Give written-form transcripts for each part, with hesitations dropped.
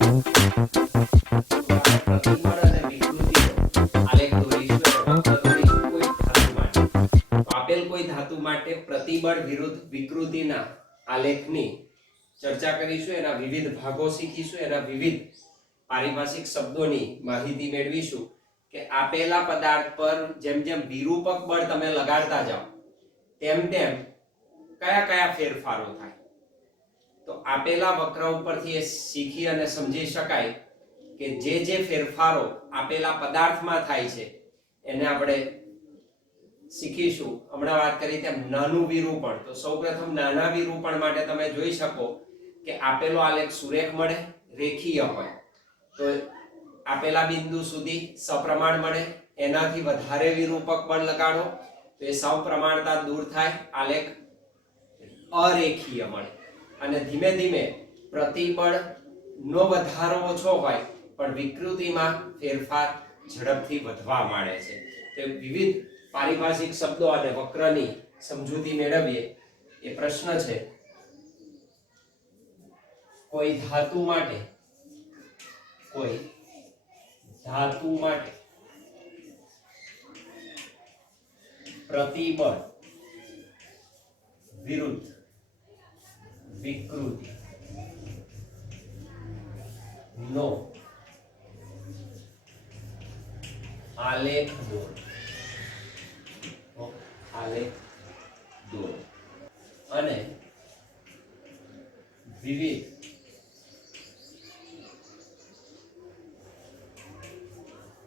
પ્રતિબળ અને વિકૃતિનો આલેખ દોરીશું અને વક્ર દોરીશું કોઈ ધાતુ માટે. તો આપેલ કોઈ ધાતુ માટે પ્રતિબળ વિરુદ્ધ વિકૃતિના આલેખની ચર્ચા કરીશું, એના વિવિધ ભાગો શીખીશું, એના વિવિધ પારિભાષિક શબ્દોની માહિતી મેળવીશું કે આપેલા પદાર્થ પર જેમ જેમ વિરૂપક બળ તમે લગાડતા જાઓ તેમ તેમ કયા કયા ફેરફારો થાય. તો આપેલા વક્ર ઉપરથી એ શીખી અને સમજી શકાય કે જે ફેરફારો આપેલા પદાર્થમાં થાય છે એને આપણે શીખીશું. હમણાં વાત કરી તેમ નાનું વિરૂપણ. તો સૌપ્રથમ નાના વિરૂપણ માટે તમે જોઈ શકો કે આપેલો આલેખ સુરેખ મળે, રેખીય હોય. તો આપેલા બિંદુ સુધી સપ્રમાણ મળે, એનાથી વધારે વિરૂપક બળ લગાડો તો એ સપ્રમાણતા દૂર થાય, આલેખ અરેખીય મળે. અને ધીમે ધીમે પ્રતિબળ નો વધારો ઓછો હોય પણ વિકૃતિમાં ફેરફાર ઝડપથી વધવા માંડે છે. તે વિવિધ પારિભાષિક શબ્દો અને વક્રની સમજૂતી મેળવીએ. એ પ્રશ્ન છે, કોઈ ધાતુ માટે પ્રતિબળ વિરુદ્ધ વિકૃતિ નો આલેખ દોરો અને વિવિધ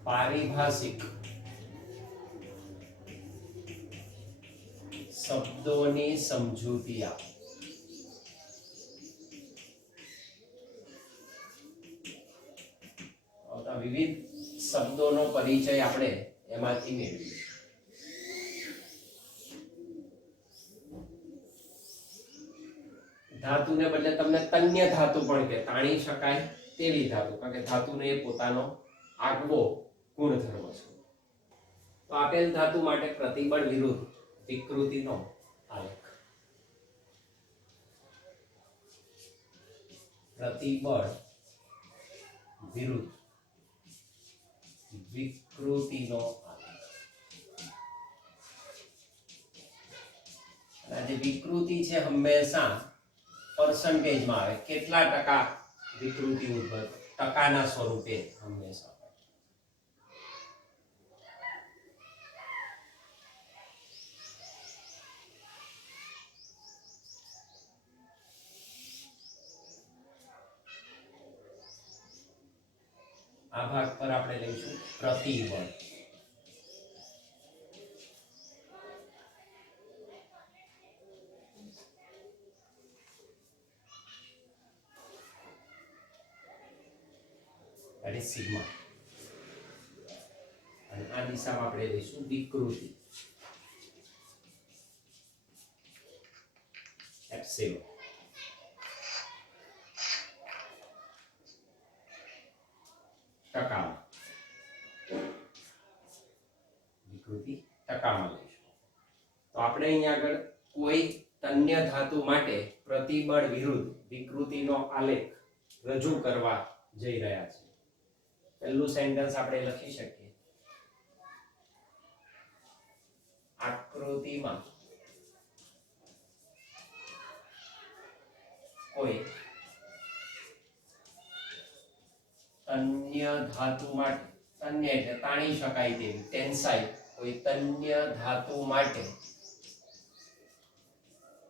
પારિભાષિક શબ્દોની સમજૂતી આપો. વિવિધ શબ્દોનો પરિચય આપણે એમાંથી મેળવીએ. ધાતુને બદલે તમને તન્ય ધાતુ પણ કે તાણી શકાય તેવી ધાતુ, કારણ કે ધાતુને એ પોતાનો આગવો ગુણધર્મ છે. તો આપેલ ધાતુ માટે પ્રતિબળ વિરુદ્ધ વિકૃતિનો આલેખ. પ્રતિબળ વિરુદ્ધ વિકૃતિનો આલેખ. અને જે વિકૃતિ છે હંમેશા પર્સન્ટેજમાં આવે, કેટલા ટકા વિકૃતિ ઉદ્ભવે, ટકાના સ્વરૂપે હંમેશા. આ ભાગ પર આપણે લઈશું પ્રતિબળ. that is sigma. અને આ દિશામાં આપણે લઈશું વિકૃતિ, એપ્સિલોન. ટકા વિકૃતિ ટકામાં લઈશું. તો આપણે અહીંયા આગળ કોઈ તન્ય ધાતુ માટે પ્રતિબળ વિરુદ્ધ વિકૃતિનો આલેખ રજૂ કરવા જઈ રહ્યા છે. પહેલું સેન્ટેન્સ આપણે લખી શકીએ, આકૃતિમાં કોઈ તન્ય ધાતુ માટે, તન્ય એટલે તાણી શકાય તેવી, ટેન્સાઇલ, કોઈ તન્ય ધાતુ માટે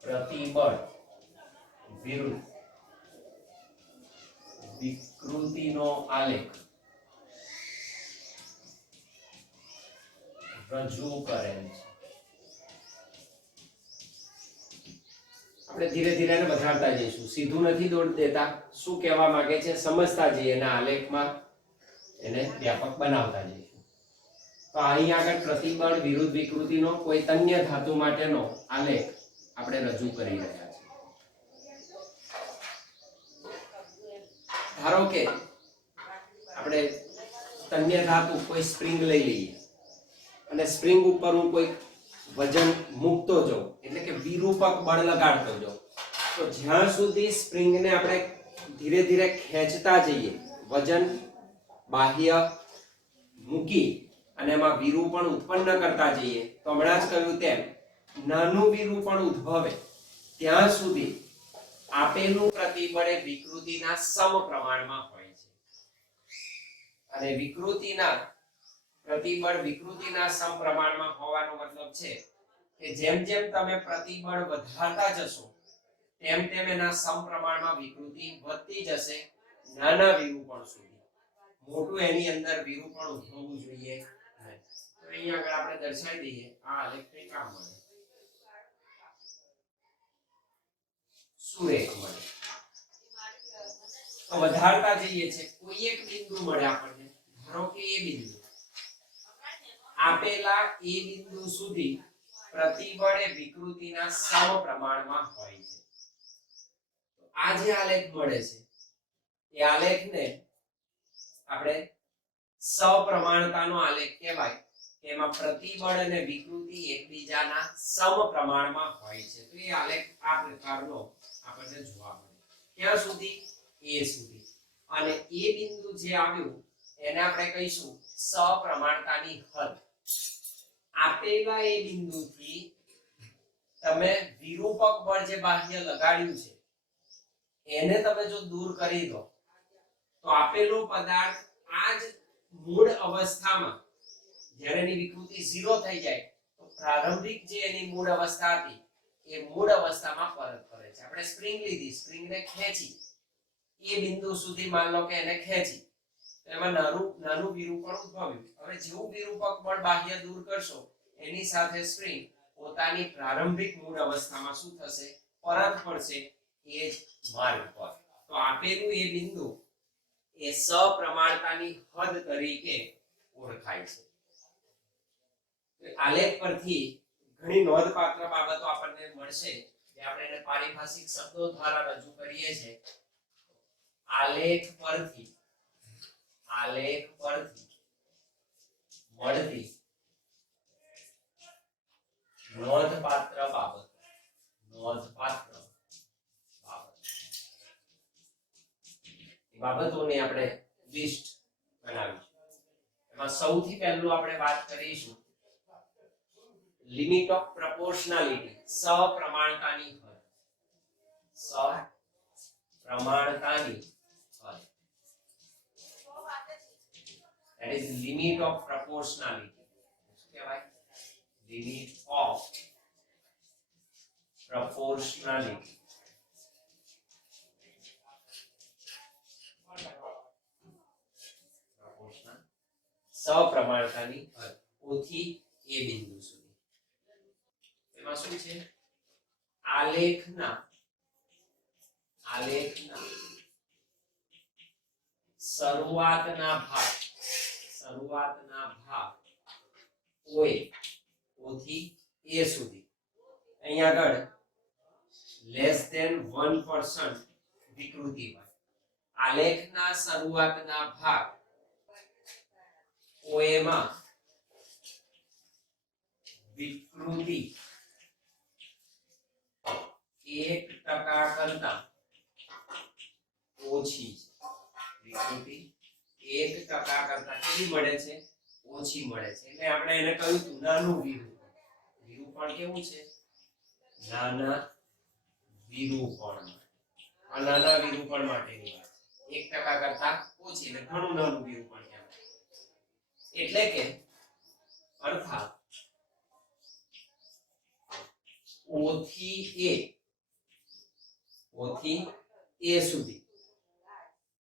પ્રતિબળ વિરુદ્ધ વિકૃતિનો આલેખ રજૂ કરેલ છે. આપણે ધીરે ધીરે એને વધારતા જઈશું, સીધું નથી દોડ દેતા, શું કહેવા માંગે છે સમજતા જઈએ, એના આલેખમાં એને વ્યાપક બનાવતા જઈશું. તો અહીં આગળ પ્રતિબળ વિરુદ્ધ વિકૃતિનો કોઈ તન્ય ધાતુ માટેનો આલેખ આપણે રજૂ કરી રહ્યા છીએ. ધારો કે આપણે તન્ય ધાતુ કોઈ સ્પ્રિંગ લઈ લઈએ અને સ્પ્રિંગ ઉપર હું કોઈ વજન મૂકતો જાઉં, એટલે કે વિરૂપક બળ લગાડતો જાઉં, તો જ્યાં સુધી સ્પ્રિંગને આપણે ધીરે ધીરે ખેંચતા જઈએ, વજન બાહ્ય મૂકી અને એમાં વિરૂપણ ઉત્પન્ન કરતા જઈએ, તો હમણાં જ કહ્યું તેમ નાનું વિરૂપણ ઉદ્ભવે ત્યાં સુધી આપેલું પ્રતિબળ એ વિકૃતિના સમપ્રમાણમાં હોય છે. અને વિકૃતિના પ્રતિબળ વિકૃતિના સમપ્રમાણમાં હોવાનો મતલબ છે કે જેમ જેમ તમે પ્રતિબળ વધારતા જશો તેમ તેમ એના સમપ્રમાણમાં વિકૃતિ વધતી જશે નાના વિરૂપણ સુધી. મોટું એની અંદર વિરૂપણ ઉદ્ભવવું જોઈએ નહીં. તો અહીંયા આગળ આપણે દર્શાવી દઈએ આ આલેખ કઈ કામ મળે, સુરેખ મળે. તો વધારતા જઈએ છે, કોઈ એક બિંદુ મળે આપણને, ધારો કે એ બિંદુ, આપેલા એ બિંદુ સુધી પ્રતિબળ એ વિકૃતિના સમપ્રમાણમાં હોય છે. તો આ જે આલેખ મળે છે એ આલેખને આપણે સપ્રમાણતાનો આલેખ કહેવાય. એમાં પ્રતિબળ અને વિકૃતિ એકબીજાના સમપ્રમાણમાં હોય છે. તો એ આલેખ આ પ્રકારનો આપણને જોવા મળે. ક્યાં સુધી? એ સુધી. અને એ બિંદુ જે આવ્યું એને આપણે કહીશું સપ્રમાણતાની હદ. આપેલા એ બિંદુથી તમે વિરૂપક બળ જે બાહ્ય લગાડ્યું છે એને તમે જો દૂર કરી દો તો આપેલો પદાર્થ આ જ મૂળ અવસ્થામાં જ્યારે એની વિકૃતિ 0 થઈ જાય તો પ્રારંભિક જે એની મૂળ અવસ્થા હતી એ મૂળ અવસ્થામાં પરત ફરે છે. આપણે સ્પ્રિંગ લીધી, સ્પ્રિંગને ખેંચી એ બિંદુ સુધી માન લો કે એને ખેંચી, એમાં નાનું વિરૂપણ ઉદ્ભવ્યું. હવે જેવું વિરૂપક બળ બાહ્ય દૂર કરશો એની સાથે સ્પ્રિંગ પોતાની પ્રારંભિક મૂળ અવસ્થામાં શું થશે? પરત ફરશે એ જ માર્ગ પર. તો આપેલું એ બિંદુ એ સપ્રમાણતાની હદ તરીકે ઓળખાય છે. આલેખ પરથી ઘણી નોંધપાત્ર બાબતો આપણને મળશે જે આપણે એને પારિભાષિક શબ્દો દ્વારા રજૂ કરીએ છીએ. આલેખ પરથી મળતી નોંધપાત્ર બાબત બાબતોની આપણે લિસ્ટ બનાવીશું. એમાં સૌથી પહેલું આપણે વાત કરીશું લિમિટ ઓફ પ્રોપોર્શનાલિટી, સપ્રમાણતાની હદ. સપ્રમાણતાની હદ, that is limit of proportionality. શું કહેવાય? limit of proportionality. સપ્રમાણતાની હદ ઓથી એ બિંદુ સુધી. એમાં શું છે? આલેખના શરૂઆતના ભાગ ઓથી એ સુધી. અહીંયા આગળ લેસ ધેન 1% વિકૃતિ હોય. આલેખના શરૂઆતના ભાગ ઓએમાં વિકૃતિ 1% કરતા ઓછી. વિકૃતિ 1% કરતા કેવી મળે છે? ઓછી મળે છે. એટલે આપણે એને કહ્યું હતું નાનું વિરૂપણ. વિરૂપણ કેવું છે? નાના વિરૂપણ. આ નાના વિરૂપણ માટેની વાત. 1% કરતા ઓછી એટલે ઘણું નાનું વિરૂપણ કહેવાય. એટલે કે અર્થાત ઓથી એ સુધી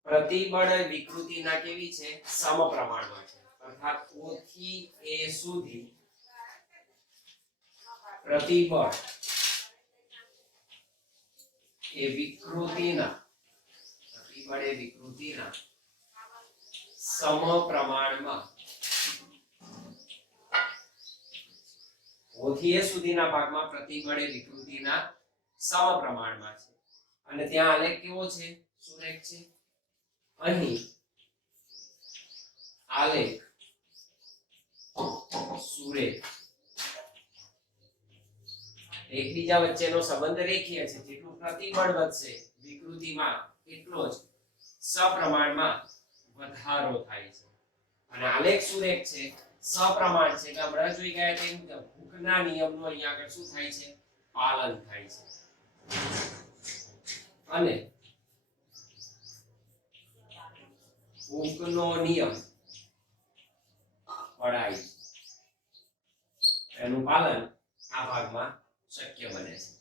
પ્રતિબળ વિકૃતિના કેવી છે? સમપ્રમાણમાં છે. અર્થાત ઓથી એ સુધી પ્રતિબળ એ વિકૃતિના સમપ્રમાણમાં, ઓથી એ સુધીના ભાગમાં પ્રતિબળ એ વિકૃતિના સમપ્રમાણમાં છે. અને ત્યાં આલેખ કેવો છે? સુરેખ છે. અહીં આલેખ સુરેખ એકબીજા વચ્ચેનો સંબંધ રેખીય છે. જેટલું પ્રતિબળ વધશે વિકૃતિમાં એટલો જ સપ્રમાણમાં વધારો થાય છે અને આલેખ સુરેખ છે સપ્રમાણ છે કે હમણાં જોઈ ગયા તે મુજબ હૂકના નિયમનો અહીંયા આગળ શું થાય છે પાલન થાય છે અને હૂકનો નિયમ પડાય એનું પાલન આ ભાગમાં શક્ય બને છે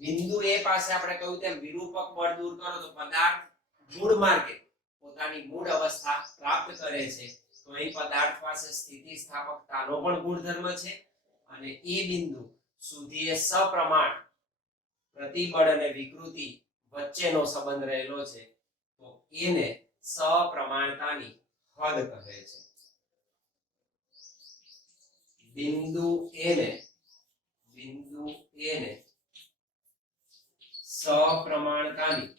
બિંદુ એ પાસે આપણે કહ્યું તેમ વિરૂપક બળ દૂર કરો તો પદાર્થ મૂળ માર્ગે પોતાની મૂળ અવસ્થા પ્રાપ્ત કરે છે તો એ પદાર્થ પાસે સ્થિતિસ્થાપકતાનો પણ ગુણધર્મ છે અને એ બિંદુ સુધી એ સપ્રમાણ પ્રતિબળ અને વિકૃતિ વચ્ચેનો સંબંધ રહેલો છે તો એને સપ્રમાણતાની હદ કહે છે બિંદુ એ ને સપ્રમાણતાની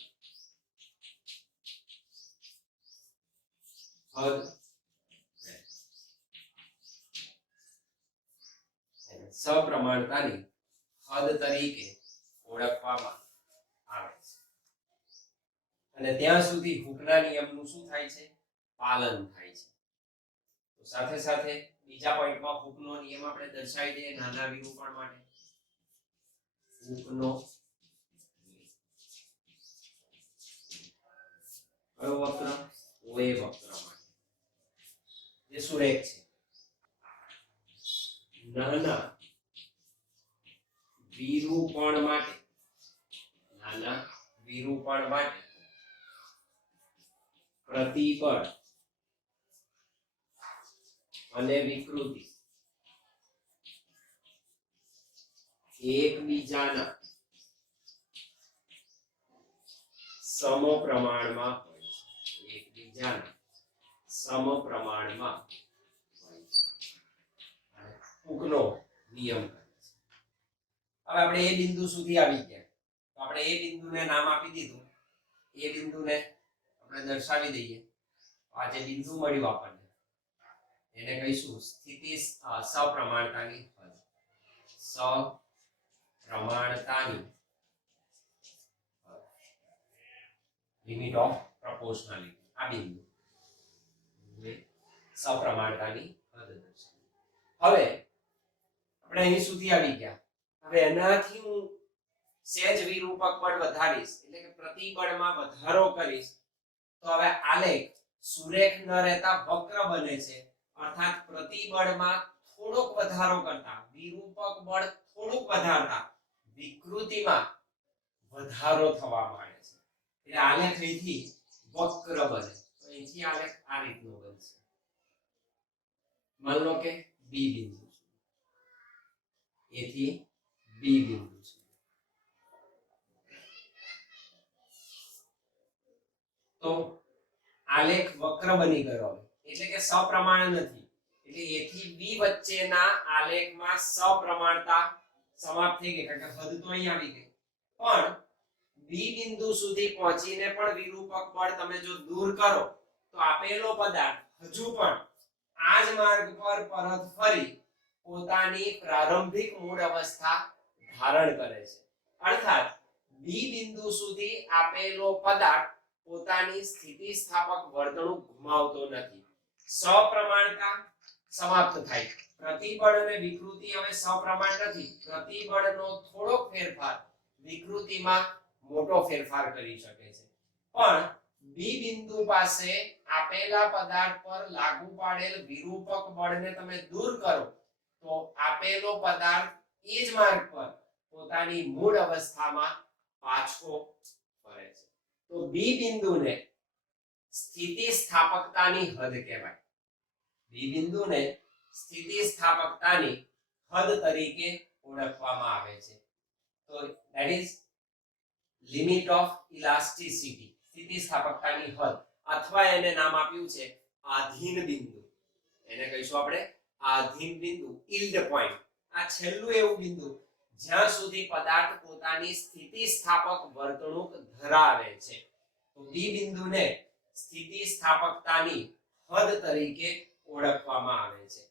હદ સપ્રમાણતાની હદ તરીકે ઓળખવામાં આવે છે અને ત્યાં સુધી હૂકના નિયમનું શું થાય છે પાલન થાય છે તો સાથે સાથે બીજા પોઈન્ટમાં હૂકનો નિયમ આપણે દર્શાવી દઈએ નાના વિરૂપણ માટે હૂકનો કયો વક્ર OA વક્ર માટે જે સુરેખ છે નાના વિરૂપણ માટે પ્રતિબળ અને વિકૃતિ એકબીજાના સમપ્રમાણમાં હોય છે એકબીજાના સમપ્રમાણમાં હોય છે હૂકનો નિયમ કહે છે હવે આપણે એ બિંદુ સુધી આવી ગયા તો આપણે એ બિંદુને નામ આપી દીધું એ બિંદુને આપણે દર્શાવી દઈએ આ જે બિંદુ મળ્યું આપણને એને કહીશું સ્થિતિ સપ્રમાણતાની હદ સપ્રમાણતાની લિમિટ ઓફ પ્રોપોર્શનાલિટી આ બિંદુ સપ્રમાણતાની હદ દર્શાવે હવે આપણે અહીં સુધી આવી ગયા હવે એનાથી હું સહેજ વિરૂપક બળ વધારીશ એટલે કે પ્રતિબળમાં વધારો કરીશ તો હવે આલેખ સુરેખ ન રહેતા વક્ર બને છે અર્થાત પ્રતિબળમાં થોડોક વધારો કરતા વિરૂપક બળ થોડુંક વધારતા વિકૃતિમાં વધારો થવા માંડે છે એટલે આલેખ અહીંથી વક્ર બને તો અહીંથી આલેખ આ રીતનો બનશે માન લો કે બી બિંદુ એથી બી બિંદુ છે તો આલેખ વક્ર બની ગયો એટલે કે સપ્રમાણ નથી એટલે એ થી બી વચ્ચેના આલેખમાં સપ્રમાણતા સમાપ્ત થઈ ગઈ કારણ કે હદ તો અહીં આવી ગઈ પણ બી બિંદુ સુધી પહોંચીને પણ વિરૂપક બળ તમે જો દૂર કરો તો આપેલો પદાર્થ હજુ પણ આ જ માર્ગ પર પરત ફરી પોતાની પ્રારંભિક મૂળ અવસ્થા ધારણ કરે છે અર્થાત બી બિંદુ સુધી આપેલો પદાર્થ પોતાની સ્થિતિસ્થાપક વર્તણૂક ગુમાવતો નથી સપ્રમાણતા સમાપ્ત થાય પ્રતિબળ અને વિકૃતિ હવે સપ્રમાણ નથી પ્રતિબળનો થોડો ફેરફાર વિકૃતિમાં મોટો ફેરફાર કરી શકે છે પણ બી બિંદુ પાસે આપેલા પદાર્થ પર લાગુ પાડેલ વિરૂપક બળને તમે દૂર કરો તો આપેલો પદાર્થ એ જ માર્ગ પર પોતાની મૂળ અવસ્થામાં પાછો ફરે છે તો બી બિંદુને સ્થિતિસ્થાપકતાની હદ કહેવાય બી બિંદુને સ્થિતિસ્થાપકતાની હદ તરીકે ઓળખવામાં આવે છે તો that is limit of elasticity સ્થિતિસ્થાપકતાની હદ અથવા એને નામ આપ્યું છે આધીન બિંદુ એને કહીશું આપણે આધીન બિંદુ યીલ્ડ પોઈન્ટ આ છેલ્લું એવું બિંદુ જ્યાં સુધી પદાર્થ પોતાની સ્થિતિસ્થાપક વર્તણૂક ધરાવે છે તો બી બિંદુને સ્થિતિસ્થાપકતાની હદ તરીકે ઓળખવામાં આવે છે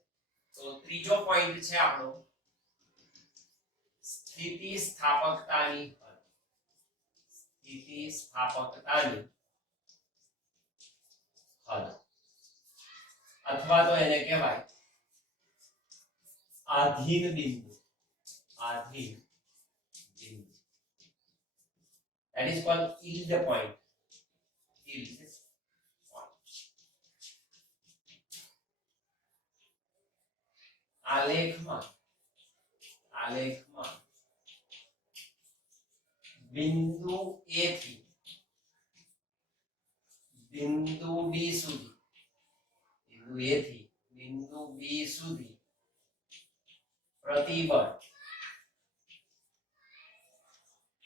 તો ત્રીજો પોઈન્ટ છે આપણો સ્થિતિસ્થાપકતાની હદ સ્થિતિસ્થાપકતાની હદ અથવા તો એને કહેવાય આધીન બિંદુ. આધીન બિંદુ that is called yield point. yield point. આલેખમાં બિંદુ A થી બિંદુ B સુધી, બિંદુ A થી બિંદુ B સુધી પ્રતિબળ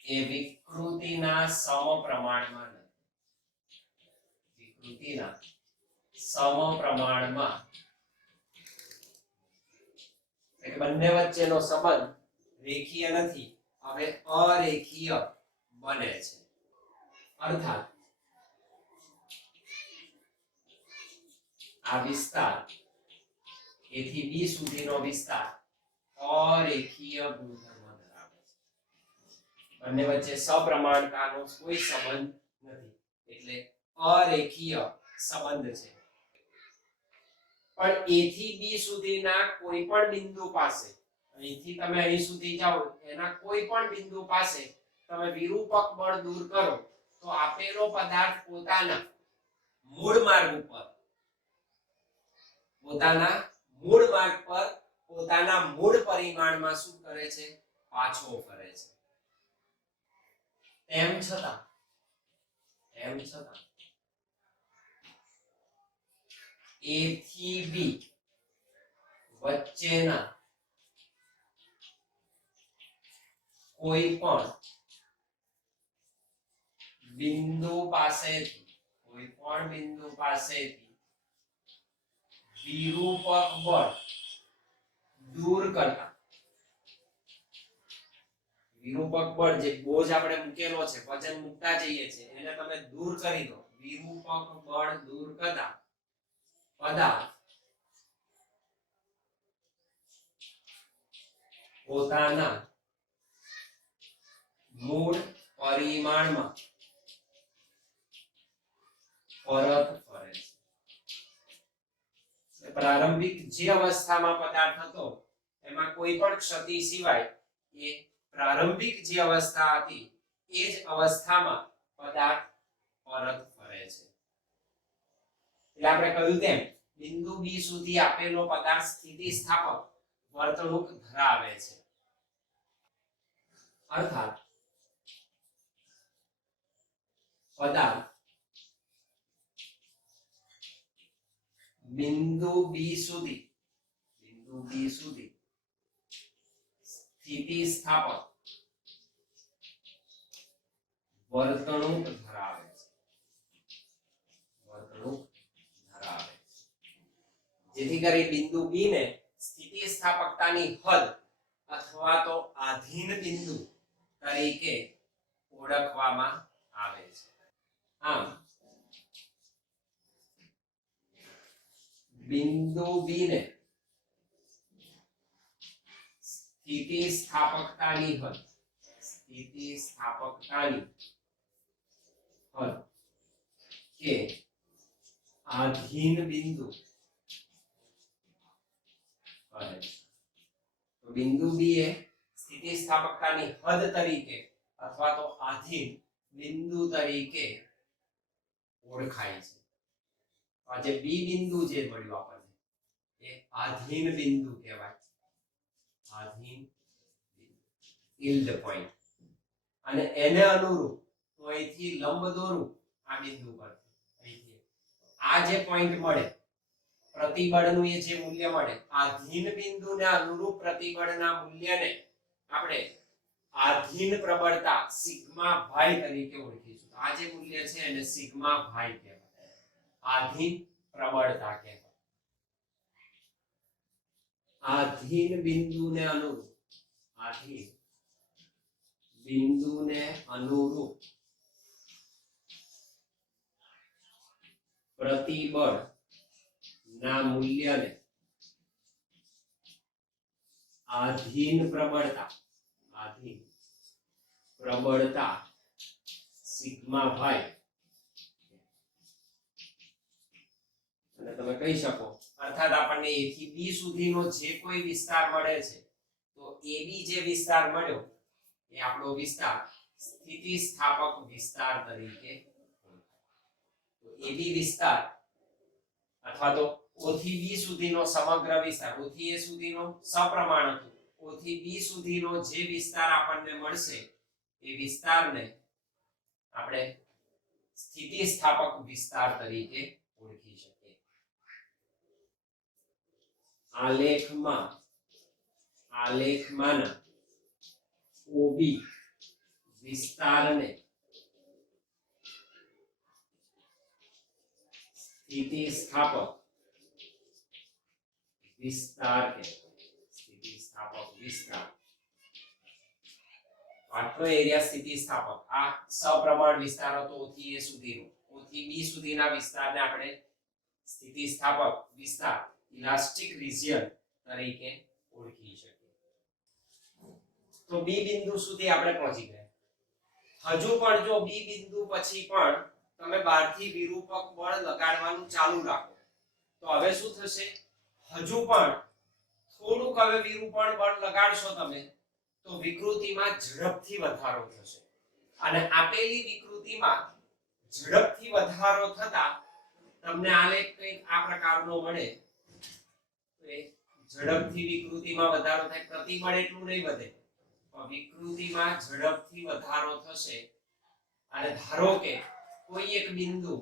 એ વિકૃતિના સમપ્રમાણમાં નથી. વિકૃતિના સમપ્રમાણમાં એટલે બંને વચ્ચેનો સંબંધ રેખીય નથી, હવે અરેખીય બને છે. અર્થાત આ વિસ્તાર A થી B સુધીનો વિસ્તાર અરેખીય ગુણધર્મ ધરાવે છે. બંને વચ્ચે સપ્રમાણતાનો કોઈ સંબંધ નથી, એટલે અરેખીય સંબંધ છે. પણ A થી B સુધીના કોઈ પણ બિંદુ પાસે, અહીંથી તમે અહીં સુધી જાઓ, એના કોઈ પણ બિંદુ પાસે તમે વિરૂપક બળ દૂર કરો તો આપેલો પદાર્થ પોતાના મૂળ માર્ગ ઉપર પોતાના મૂળ પરિમાણમાં શું કરે છે? પાછો ફરે છે. તેમ છતાં A થી B વચ્ચેના કોઈ પણ બિંદુ પાસેથી વિરૂપક બળ દૂર કરતા, વિરૂપક બળ જે બોજ આપણે મૂકેલો છે, વજન મૂકતા જઈએ છે, એને તમે દૂર કરી દો. વિરૂપક બળ દૂર કરતા પદાર્થ પોતાના મૂળ પરિમાણમાં પરત ફરે છે. પ્રારંભિક જે અવસ્થામાં પદાર્થ હતો એમાં કોઈ પણ ક્ષતિ સિવાય એ પ્રારંભિક જે અવસ્થા હતી એ જ અવસ્થામાં પદાર્થ પરત ફરે છે. એટલે આપણે કહ્યું તેમ બિંદુ B સુધી આપેલો પદાર્થ સ્થિતિસ્થાપક વર્તણૂક ધરાવે છે. અર્થાત પદાર્થ બિંદુ B સુધી સ્થિતિસ્થાપક વર્તણૂક ધરાવે છે. જેથી કરી બિંદુ B ને સ્થિતિસ્થાપકતાની હદ અથવા તો આધીન બિંદુ તરીકે ઓળખવામાં આવે છે. આમ બિંદુ B ને સ્થિતિસ્થાપકતાની હદ કે આધીન બિંદુ કહે છે. તો બિંદુ B એ સ્થિતિસ્થાપકતાની હદ તરીકે અથવા તો આધીન બિંદુ તરીકે ઓળખાય છે. આ જે B બિંદુ જે મળ્યું આપણને એ આધીન બિંદુ કહેવાય. આધીન yield point. અને એને અનુરૂપ તો અહીંથી લંબ દોરું આ બિંદુ પર, અહીંથી આ જે પોઈન્ટ મળે પ્રતિબળનું એ જે મૂલ્ય મળે, આધીન બિંદુને અનુરૂપ પ્રતિબળના મૂલ્યને આપણે આધીન પ્રબળતા સિગ્મા ભાઈ તરીકે ઓળખીશું. આ જે મૂલ્ય છે એને સિગ્મા ભાઈ કહેવાય, આધીન પ્રબળતા કહેવાય. આધીન બિંદુને અનુરૂપ પ્રતિબળ ના મૂલ્યને આધીન પ્રબળતા સિગ્મા ભાઈ, અને તમે કહી શકો અર્થાત આપણને a થી b સુધીનો જે કોઈ વિસ્તાર મળે છે તો ab જે વિસ્તાર મળ્યો એ આપણો વિસ્તાર સ્થિતિસ્થાપક વિસ્તાર તરીકે, તો ab વિસ્તાર અથવા તો o થી b સુધીનો સમગ્ર વિસ્તાર, o થી a સુધીનો સપ્રમાણ હતું, o થી b સુધીનો જે વિસ્તાર આપણને મળશે એ વિસ્તારને આપણે સ્થિતિસ્થાપક વિસ્તાર તરીકે ઓળખી શકીએ. આલેખમાંના OB વિસ્તારને સ્થિતિસ્થાપક વિસ્તાર કહેવાય. સ્થિતિસ્થાપક વિસ્તાર, આટલો એરિયા સ્થિતિસ્થાપક, આ સપ્રમાણ વિસ્તાર હતો o થી a સુધીનો, o થી b સુધીના વિસ્તારને આપણે સ્થિતિસ્થાપક વિસ્તાર ઇલાસ્ટિક રિજિયન તરીકે ઓળખી શકીએ. તો b બિંદુ સુધી આપણે પહોંચી ગયા. હજુ પણ જો b બિંદુ પછી પણ તમે બહારથી વિરૂપક બળ લગાડવાનું ચાલુ રાખો તો હવે શું થશે? હજુ પણ થોડુંક હવે વિરૂપણ બળ લગાડશો તમે તો વિકૃતિમાં ઝડપથી વધારો થશે, અને આપેલી વિકૃતિમાં ઝડપથી વધારો થતા તમને આલેખ કંઈક આ પ્રકારનો મળે. ઝડપથી વિકૃતિમાં વધારો થાય, પ્રતિબળ એટલું નહીં વધે પણ વિકૃતિમાં ઝડપથી વધારો થશે. અને ધારો કે કોઈ એક બિંદુ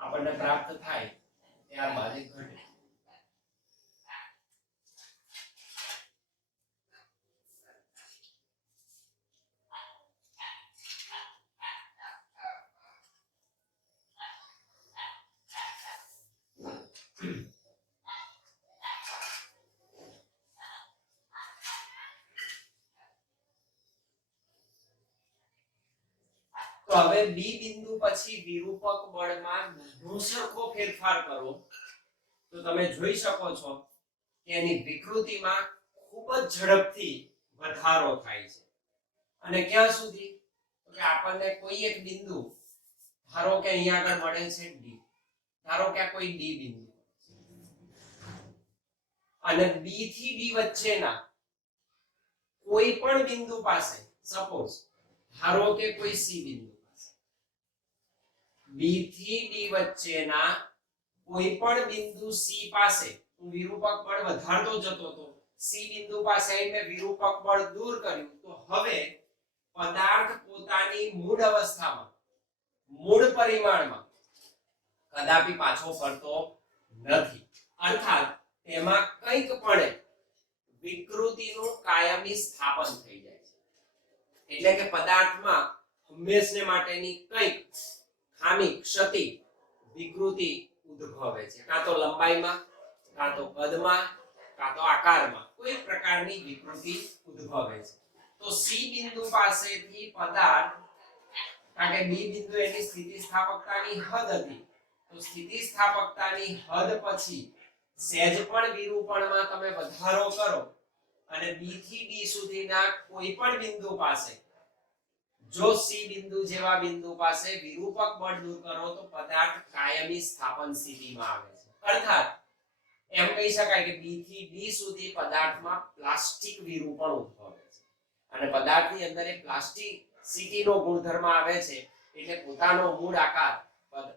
આપણને પ્રાપ્ત થાય ત્યારબાદ એ ઘટે. તો હવે બી બિંદુ પછી વિરૂપક બળમાં નાનો સરખો ફેરફાર કરો તો તમે જોઈ શકો છો કે એની વિકૃતિમાં ખૂબ જ ઝડપથી વધારો થાય છે. અને ક્યાં સુધી? તો કે આપણને કોઈ એક બિંદુ, ધારો કે અહીંયા આગળ મળે છે ડી, ધારો કે આ કોઈ ડી બિંદુ, અને બી થી ડી વચ્ચેના કોઈ પણ બિંદુ પાસે, સપોઝ ધારો કે કોઈ સી બિંદુ, બી થી ડી વચ્ચેના કોઈ પણ બિંદુ સી પાસે હું વિરૂપક બળ વધારતો જતો હતો, સી બિંદુ પાસે આવીને વિરૂપક બળ દૂર કર્યું તો હવે પદાર્થ પોતાની મૂળ અવસ્થામાં, મૂળ પરિમાણમાં કદાપી પાછો ફરતો નથી. અર્થાત તેમાં કંઈક પણ વિકૃતિનું કાયમી સ્થાપન થઈ જાય છે. એટલે કે પદાર્થમાં હંમેશને માટેની કંઈક ખામી, ક્ષતિ, વિકૃતિ ઉદ્ભવે છે. કાં તો લંબાઈમાં, કાં તો કદમાં, કાં તો આકારમાં કોઈ પ્રકારની વિકૃતિ ઉદ્ભવે છે. તો સી બિંદુ પાસેથી પદાર્થ, કારણ કે બી બિંદુ એની સ્થિતિસ્થાપકતાની હદ હતી, તો સ્થિતિસ્થાપકતાની હદ પછી સહેજ પણ વિરૂપણમાં તમે વધારો કરો અને બી થી ડી સુધીના કોઈ પણ બિંદુ પાસે જો સી બિંદુ જેવા બિંદુ પાસે વિરૂપક બળ દૂર કરો તો પદાર્થ કાયમી સ્થાપન સ્થિતિમાં આવે છે. અર્થાત એમ કહી શકાય કે બી થી ડી સુધી પદાર્થમાં પ્લાસ્ટિક વિરૂપણ ઉદ્ભવે છે, અને પદાર્થની અંદર એ પ્લાસ્ટિસિટીનો ગુણધર્મ આવે છે. એટલે પોતાનો મૂળ આકાર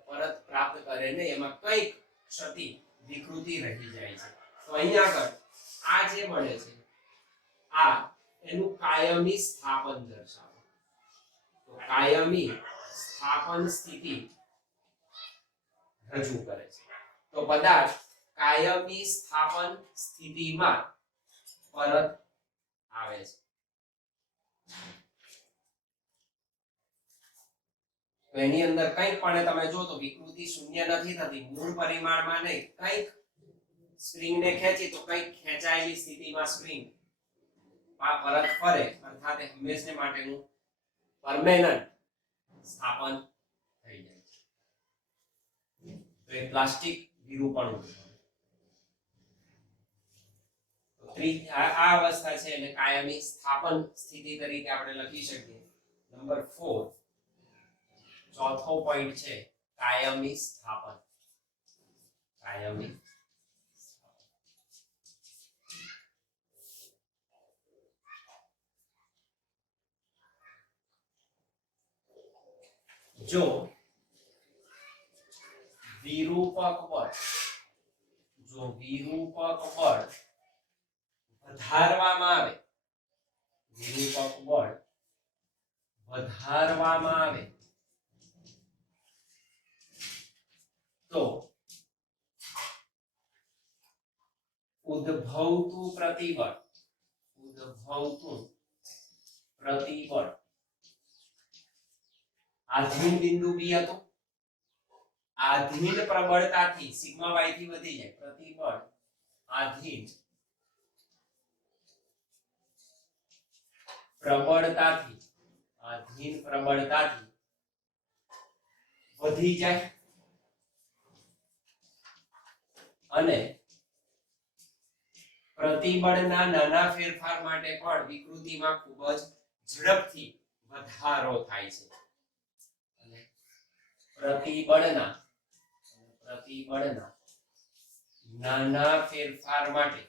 પરત પ્રાપ્ત કરે ને એમાં કંઈક ક્ષતિ, વિકૃતિ રહી જાય છે. તો અહીંયા આગળ આ જે મળે છે આ એનું કાયમી સ્થાપન દર્શાવે. તો કાયમી સ્થાપન સ્થિતિ રજૂ કરે છે. તો પદાર્થ કાયમી સ્થાપન સ્થિતિમાં પરત આવે છે. તો એની અંદર કંઈક પણ તમે જો તો વિકૃતિ શૂન્ય નથી થતી, મૂળ પરિમાણમાં નહીં, કંઈક સ્પ્રિંગને ખેંચી તો કંઈક ખેંચાયેલી સ્થિતિમાં સ્પ્રિંગ પરત ફરે, અર્થાત હંમેશને માટેનું પરમેનન્ટ સ્થાપન થઈ જાય છે. તો એ પ્લાસ્ટિક વિરૂપણ ઉદ્ભવે. તો આ અવસ્થા છે એટલે કાયમી સ્થાપન સ્થિતિ તરીકે આપણે લખી શકીએ. નંબર 4 ચોથો પોઈન્ટ છે કાયમી સ્થાપન. કાયમી જો વિરૂપક બળ વધારવામાં આવે, વિરૂપક બળ વધારવામાં આવે તો ઉદ્ભવતું પ્રતિબળ આધીન બિંદુ બી હતું, આધીન પ્રબળતાથી સિગ્મા y થી વધી જાય. પ્રતિબળ આધીન પ્રબળતાથી વધી જાય અને પ્રતિબળના નાના ફેરફાર માટે પણ વિકૃતિમાં ખૂબ જ ઝડપથી વધારો થાય છે. અને પ્રતિબળના નાના ફેરફાર માટે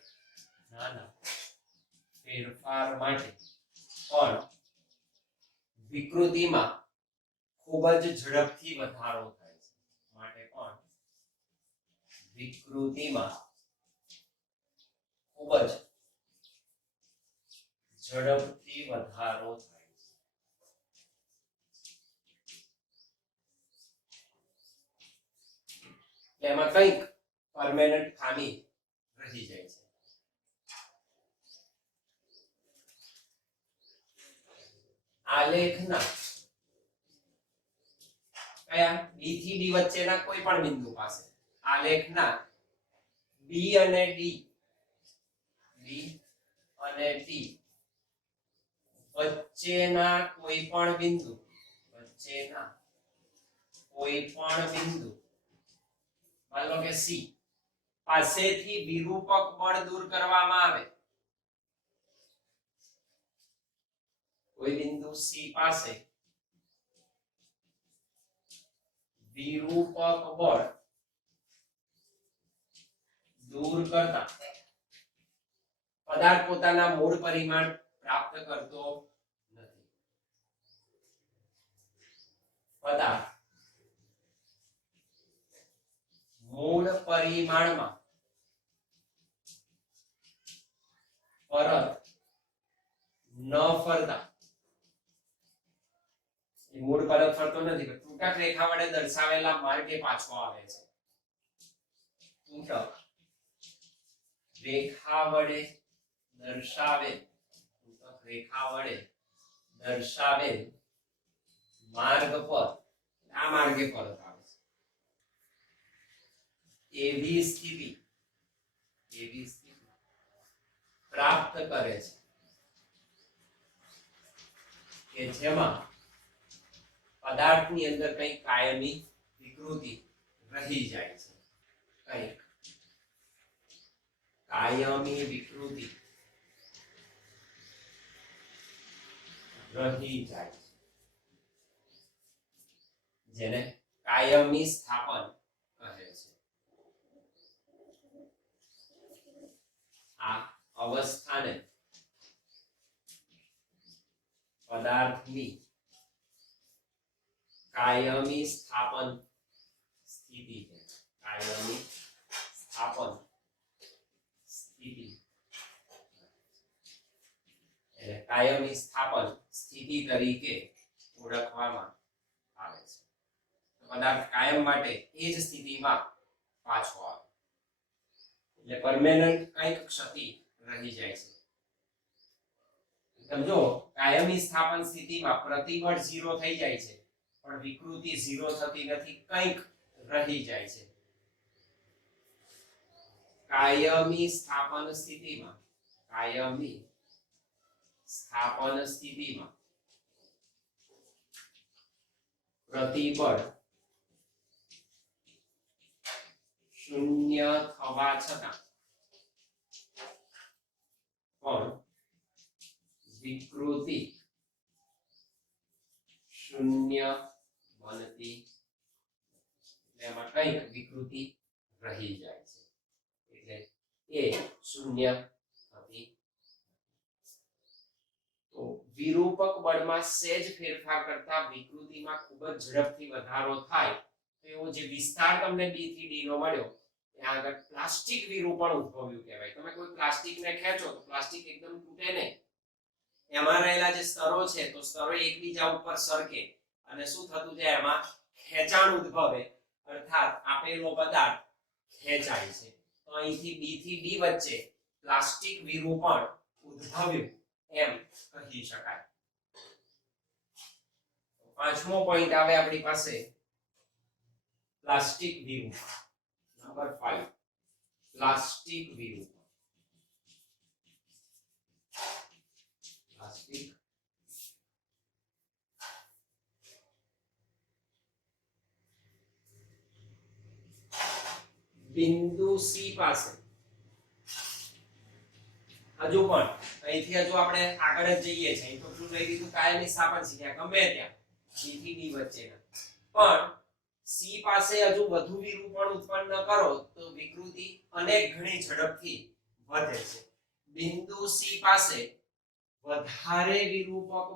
પણ વિકૃતિમાં ખૂબ જ ઝડપથી વધારો થાય છે. માટે પણ વિકૃતિમાં ખૂબ જ ઝડપથી વધારો થાય છે. તેમાં કંઈક પરમેનન્ટ ખામી રહી જાય છે. આલેખના કયા બી થી ડી વચ્ચેના કોઈ પણ બિંદુ પાસે, આલેખના બી અને ડી વચ્ચેના કોઈ પણ બિંદુ માની લો કે સી પાસેથી વિરૂપક બળ દૂર કરવામાં આવે, કોઈ બિંદુ સી પાસે વિરૂપક બળ દૂર કરતા પદાર્થ પોતાના મૂળ પરિમાણ પ્રાપ્ત કરતો નથી. પદાર્થ મૂળ પરિમાણમાં પરત ન ફરતા, મૂળ પરત ફરતો નથી, તૂટક રેખા વડે દર્શાવેલા માર્ગે પાછો આવે છે. તૂટક રેખા વડે દર્શાવેલ માર્ગ પર, આ માર્ગે પરત આવે છે. એવી સ્થિતિ પ્રાપ્ત કરે છે કે જેમાં પદાર્થની અંદર કઈ કાયમી વિકૃતિ રહી જાય છે. કઈક કાયમી વિકૃતિ રહી જાય છે, જેને કાયમી સ્થાપન કહે છે. આ અવસ્થાને પદાર્થની કાયમી સ્થાપન સ્થિતિ છે. કાયમી સ્થાપન સ્થિતિ એટલે કાયમી સ્થાપન સ્થિતિ તરીકે ઓળખવામાં આવે છે. પદાર્થ કાયમ માટે એ જ સ્થિતિમાં પાછો આવે એટલે પરમેનન્ટ કંઈક ક્ષતિ રહી જાય છે. સમજો કાયમી સ્થાપન સ્થિતિમાં પ્રતિબળ 0 થઈ જાય છે પણ વિકૃતિ 0 થતી નથી, કંઈક રહી જાય છે. કાયમી સ્થાપન સ્થિતિમાં પ્રતિબળ 0 થવા છતાં પણ વિકૃતિ શૂન્ય બનતી, એમાં કંઈક વિકૃતિ રહી જાય છે, એટલે એ શૂન્ય થતી. તો વિરૂપક બળમાં સહેજ ફેરફાર કરતા વિકૃતિમાં ખૂબ જ ઝડપથી વધારો થાય તો એવો જે વિસ્તાર તમને B થી D નો મળ્યો ત્યાં આગળ પ્લાસ્ટિક વિરૂપણ ઉદ્ભવ્યું કહેવાય. તમે કોઈ પ્લાસ્ટિકને ખેંચો તો પ્લાસ્ટિક એકદમ તૂટે નહીં, એમાં રહેલા જે સ્તરો છે તો સ્તરો એકબીજા ઉપર સરકે અને શું થતું જાય, એમાં ખેંચાણ ઉદ્ભવે, અર્થાત આપેલો પદાર્થ ખેંચાય છે. તો અહીંથી B થી D વચ્ચે પ્લાસ્ટિક વિરૂપણ ઉદ્ભવ્યું એમ કહી શકાય. પાંચમો પોઈન્ટ આવે આપણી પાસે પ્લાસ્ટિક વિરૂપણ. નંબર 5 પ્લાસ્ટિક વિરૂપણ. પ્લાસ્ટિક બિંદુ C પાસે હજુ પણ અહીંથી હજુ આપણે આગળ જ જઈએ છીએ, તો શું લઈ દીધું, કાયમી સ્થાપન શીખ્યા ગમે ત્યાં C થી D વચ્ચેના. પણ C પાસે હજુ વધુ વિરૂપણ ઉત્પન્ન કરો તો વિકૃતિ અનેક ગણી ઝડપથી વધે છે. બિંદુ C પાસે વધારે વિરૂપક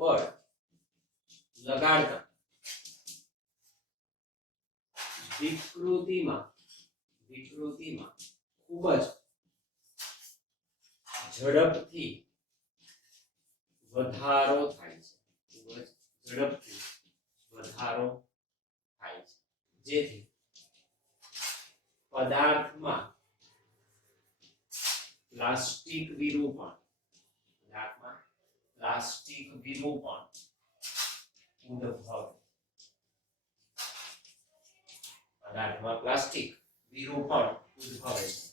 બળ લગાડતા વિકૃતિમાં ખૂબ જ ઝડપથી વધારો થાય છે. જેથી પદાર્થમાં પ્લાસ્ટિક વિરૂપણ ઉદ્ભવે. પદાર્થમાં પ્લાસ્ટિક વિરૂપણ ઉદ્ભવે છે.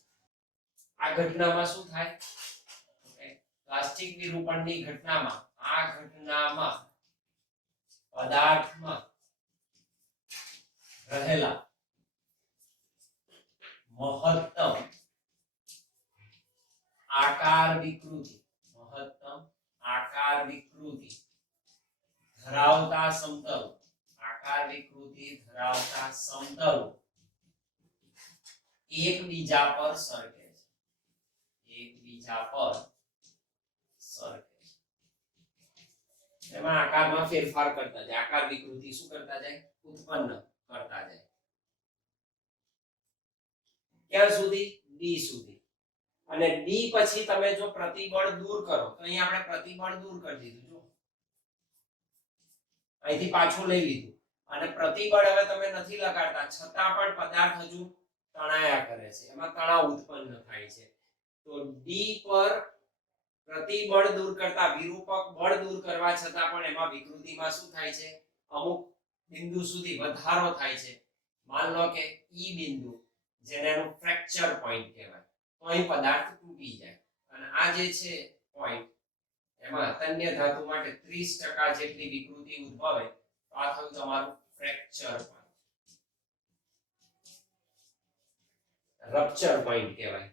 આ ઘટનામાં શું થાય, પ્લાસ્ટિક વિરૂપણની ઘટનામાં પદાર્થમાં રહેલા મહત્તમ આકાર વિકૃતિ ધરાવતા સમતલો એકબીજા પર સરકે છે. એમાં આકારમાં ફેરફાર કરતા જાય, આકાર વિકૃતિ શું કરતા જાય, ઉત્પન્ન કરતા જાય. ક્યાં સુધી, D સુધી. અને D પછી તમે જો પ્રતિબળ દૂર કરો તો અહીં આપણે પ્રતિબળ દૂર કરી દીધું, જો અહીંથી પાછું લઈ લીધું અને પ્રતિબળ હવે તમે નથી લગાડતા, છતાં પણ પદાર્થ હજુ તણાયા કરે છે, એમાં તણાવ ઉત્પન્ન થાય છે. તો D પર પ્રતિબળ દૂર કરતા વિરૂપક બળ દૂર કરવા છતાં પણ એમાં વિકૃતિમાં શું થાય છે, અમુક બિંદુ સુધી વધારો થાય છે. માન લો કે E બિંદુ, જેને એનું ફ્રેક્ચર પોઈન્ટ કહેવાય, તો અહીં પદાર્થ તૂટી જાય અને આ જે છે પોઈન્ટ, એમાં તન્ય ધાતુ માટે 30% જેટલી વિકૃતિ ઉદ્ભવે તો આ થયું તમારું ફ્રેક્ચર પોઈન્ટ, રપ્ચર પોઈન્ટ કહેવાય,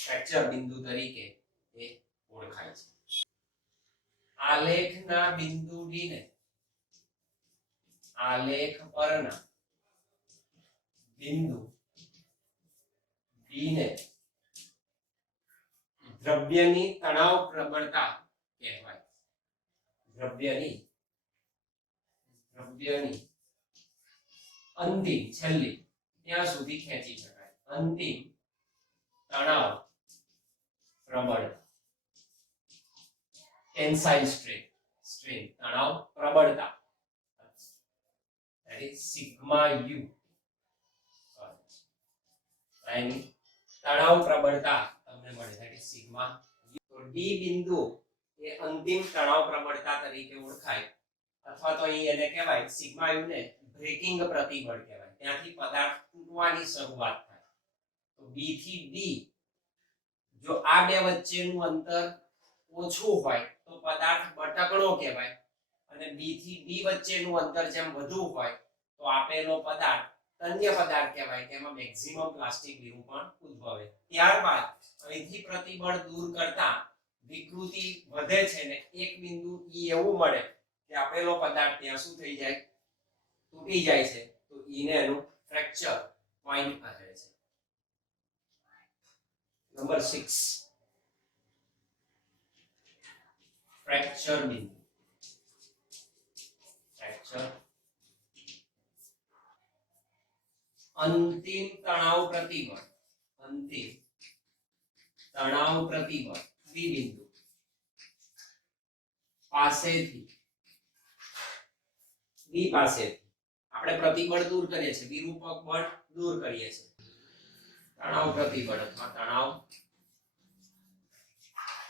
ફ્રેક્ચર બિંદુ તરીકે એ ઓળખાય છે. આલેખના બિંદુ D ને આલેખ પરના બિંદુ B ને દ્રવ્યની તણાવ પ્રબળતા કહેવાય. દ્રવ્યની અંતિમ છેલ્લી ત્યાં સુધી ખેંચી શકાય, અંતિમ તણાવ પ્રબળતા, ટેન્સાઇલ સ્ટ્રેન તણાવ પ્રબળતા, that is sigma u. એની તણાવ પ્રબળતા તમને મળે, that is sigma u. તો D બિંદુ એ અંતિમ તણાવ પ્રબળતા તરીકે ઓળખાય, અથવા તો અહીં એને કહેવાય સિગ્મા યુ ને બ્રેકિંગ પ્રતિબળ કહેવાય. ત્યાંથી પદાર્થ તૂટવાની શરૂઆત થાય. તો B થી D જો આ બે વચ્ચેનું અંતર ઓછું હોય તો પદાર્થ બટકણો કહેવાય, અને B થી D વચ્ચેનું અંતર જેમ વધુ હોય તો આપેલો પદાર્થ તન્ય પદાર્થ કહેવાય કે એમાં મેક્સિમમ પ્લાસ્ટિક વિરૂપણ ઉદ્ભવે. ત્યારબાદ અહીંથી પ્રતિબળ દૂર કરતા વિકૃતિ વધે છે ને એક બિંદુ ઈ એવું મળે કે આપેલો પદાર્થ ત્યાં શું થઈ જાય, તૂટી જાય છે. તો ઈ ને એનું ફ્રેક્ચર પોઈન્ટ કહે છે. નંબર 6 ફ્રેક્ચર બિંદુ. ફ્રેક્ચર અંતિમ તણાવ પ્રતિબળ. અંતિમ તણાવ પ્રતિબળ દ્વિબિંદુ પાસેથી બી પાસેથી આપણે પ્રતિબળ દૂર કરીએ છીએ, વિરૂપક બળ દૂર કરીએ છીએ. તણાવ પ્રતિબળ અથવા તણાવ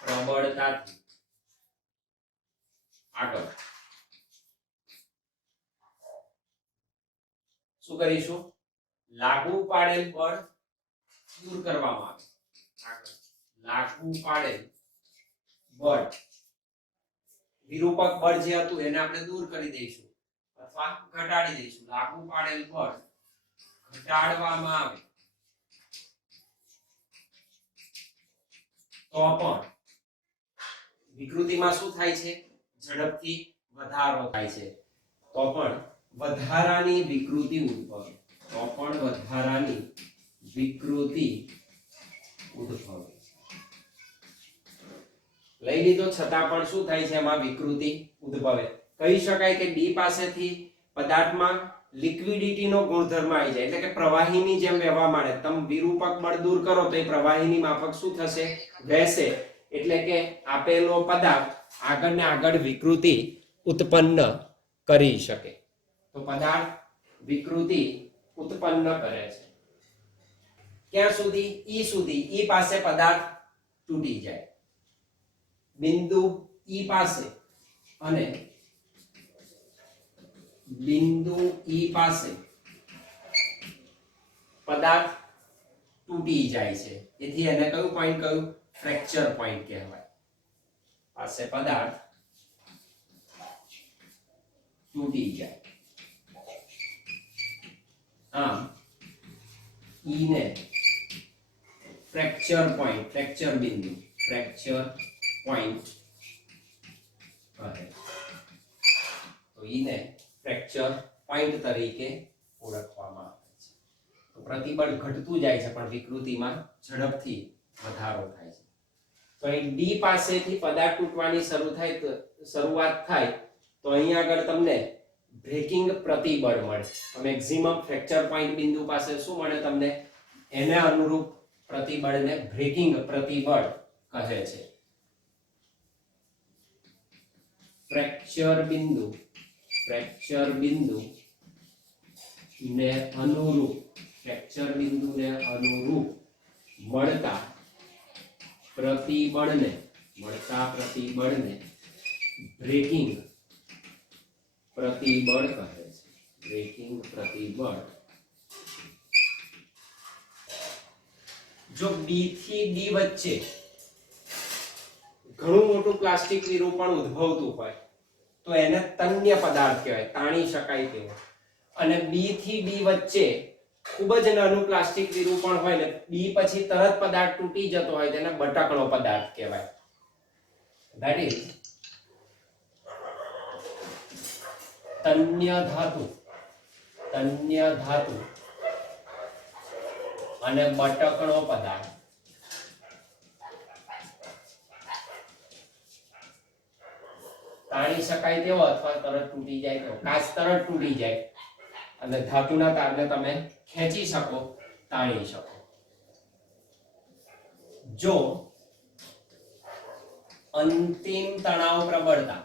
પ્રબળતાથી આગળ શું કરીશું? લાગુ પાડેલ બળ દૂર કરવામાં આવે. આગળ લાગુ પાડેલ બળ, વિરૂપક બળ જે હતું એને આપણે દૂર કરી દઈશું અથવા ઘટાડી દઈશું. લાગુ પાડેલ બળ ઘટાડવામાં આવે તો પણ વિકૃતિમાં શું થાય છે? ઝડપથી વધારો થાય છે. તો પણ વધારાની વિકૃતિ ઉદ્ભવે. તો પણ વધારાની વિકૃતિ ઉદ્ભવે. લઈ લીધો છતાં પણ શું થાય છે? એમાં વિકૃતિ ઉદ્ભવે. કહી શકાય કે ડી પાસેથી પદાર્થમાં લિક્વિડિટીનો ગુણધર્મ આવી જાય, એટલે કે પ્રવાહીની જેમ વહેવા માંડે. તમે વિરૂપક બળ દૂર કરો તો એ પ્રવાહીની માફક શું થશે? વહેશે. એટલે કે આપેલો પદાર્થ આગળ ને આગળ વિકૃતિ ઉત્પન્ન કરી શકે. તો પદાર્થ વિકૃતિ ઉત્પન્ન કરે છે. ક્યાં સુધી? ઈ સુધી. ઈ પાસે પદાર્થ તૂટી જાય. બિંદુ ઈ પાસે અને બિંદુ ઈ પાસે પદાર્થ તૂટી જાય છે. તેથી એને કયું પોઈન્ટ કહ્યું? ફ્રેક્ચર પોઈન્ટ કહેવાય. પાસે પદાર્થ તૂટી જાય. આમ ઈ ને ફ્રેક્ચર પોઈન્ટ, ફ્રેક્ચર બિંદુ, ફ્રેક્ચર પોઈન્ટ કહે. તો ઈને ફ્રેક્ચર પોઈન્ટ તરીકે ઓળખવામાં આવે છે. તો પ્રતિબળ ઘટતું જાય છે પણ વિકૃતિમાં ઝડપથી વધારો થાય છે. તો અહીં ડી પાસેથી પદાર્થ તૂટવાની શરૂઆત થાય તો અહીં આગળ તમને બ્રેકિંગ પ્રતિબળ મળે. મેક્સિમમ ફ્રેક્ચર પોઈન્ટ બિંદુ પાસે શું મળે તમને? એને અનુરૂપ પ્રતિબળને બ્રેકિંગ પ્રતિબળ કહે છે. ફ્રેક્ચર બિંદુ ને અનુરૂપ, ફ્રેક્ચર બિંદુને અનુરૂપ મળતા પ્રતિબળને બ્રેકિંગ પ્રતિબળ કહે છે. બ્રેકિંગ પ્રતિબળ. જો બી થી ડી વચ્ચે ઘણું મોટું પ્લાસ્ટિક વિરૂપણ ઉદ્ભવતું હોય તો એને તન્ય પદાર્થ કહેવાય, તાણી શકાય તેવો. અને બી થી ડી વચ્ચે ખૂબ જ નાનું પ્લાસ્ટિક વિરૂપણ હોય ને બી પછી તરત પદાર્થ તૂટી જતો હોય તેને બટકણો પદાર્થ કહેવાય. ધેટ ઇઝ તન્ય ધાતુ અને બટકણો પદાર્થ. તાણી શકાય તેવો અથવા તરત તૂટી જાય તેવો. કાચ તરત તૂટી જાય અને ધાતુના તારને તમે ખેંચી શકો, તાણી શકો. જો અંતિમ તણાવ પ્રબળતા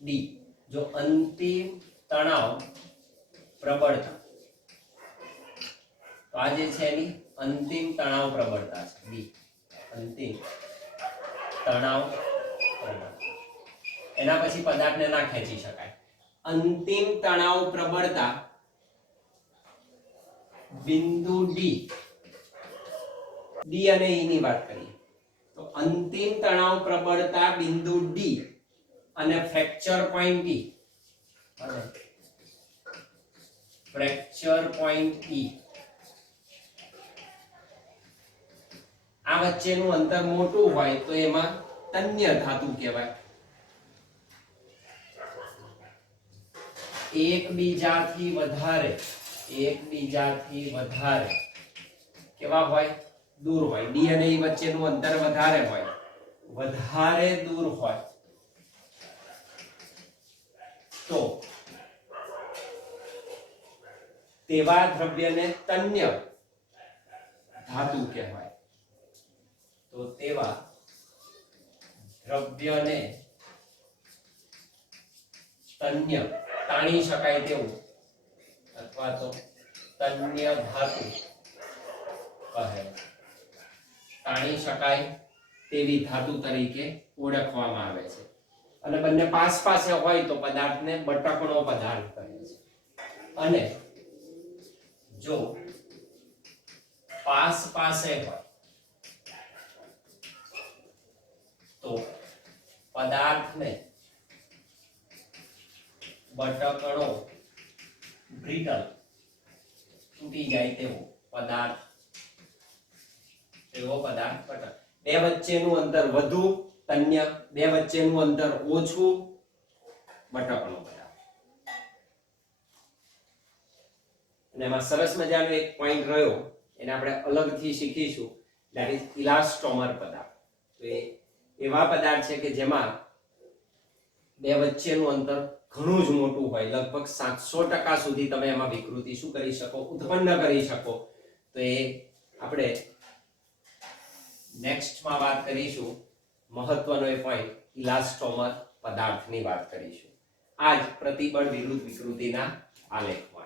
ડી, જો અંતિમ તણાવ પ્રબળતા, તો આ જે છે એની અંતિમ તણાવ પ્રબળતા છે ડી. અંતિમ તણાવ પ્રબળતા. એના પછી પદાર્થને ના ખેંચી શકાય. અંતિમ તણાવ પ્રબળતા બિંદુ ડી અને ઈ ની વાત કરીએ તો અંતિમ તણાવ પ્રબળતા બિંદુ ડી અને fracture point D fracture point E. આ વચ્ચેનું અંતર મોટું હોય તો એમાં તન્ય ધાતુ કહેવાય. એકબીજાથી વધારે કેવા હોય? દૂર હોય. ડી અને E વચ્ચેનું અંતર વધારે હોય, વધારે દૂર હોય તો તેવા દ્રવ્યને તન્ય ધાતુ કહેવાય. તો તેવા દ્રવ્યને તન્ય, તાણી શકાય તેવું અથવા તો તન્ય ધાતુ કહે. તાણી શકાય તેવી ધાતુ તરીકે ઓળખવામાં આવે છે. અને બંને પાસ પાસે હોય તો પદાર્થને બટકણો પદાર્થ કહે છે. અને જો પાસ પાસે હોય તો પદાર્થને બટકણો, બ્રિટલ, તૂટી જાય તેવો પદાર્થ બટક. બે વચ્ચેનું અંતર વધુ તન્ય, બે વચ્ચેનું અંતર ઓછું બટકણો પદાર્થ. અને એમાં સરસ મજાનો એક પોઈન્ટ રહ્યો, એને આપણે અલગથી શીખીશું. ધેટ ઇઝ ઇલાસ્ટોમર પદાર્થ. તો એ એવા પદાર્થ છે કે જેમાં બે વચ્ચેનું અંતર ઘણું જ મોટું હોય, લગભગ 700% સુધી તમે એમાં વિકૃતિ શું કરી શકો? ઉત્પન્ન કરી શકો. તો એ આપણે નેક્સ્ટમાં વાત કરીશું. મહત્વનો એ પોઈન્ટ ઇલાસ્ટોમર પદાર્થની વાત કરીશું. આજ પ્રતિબળ વિરુદ્ધ વિકૃતિના આલેખમાં.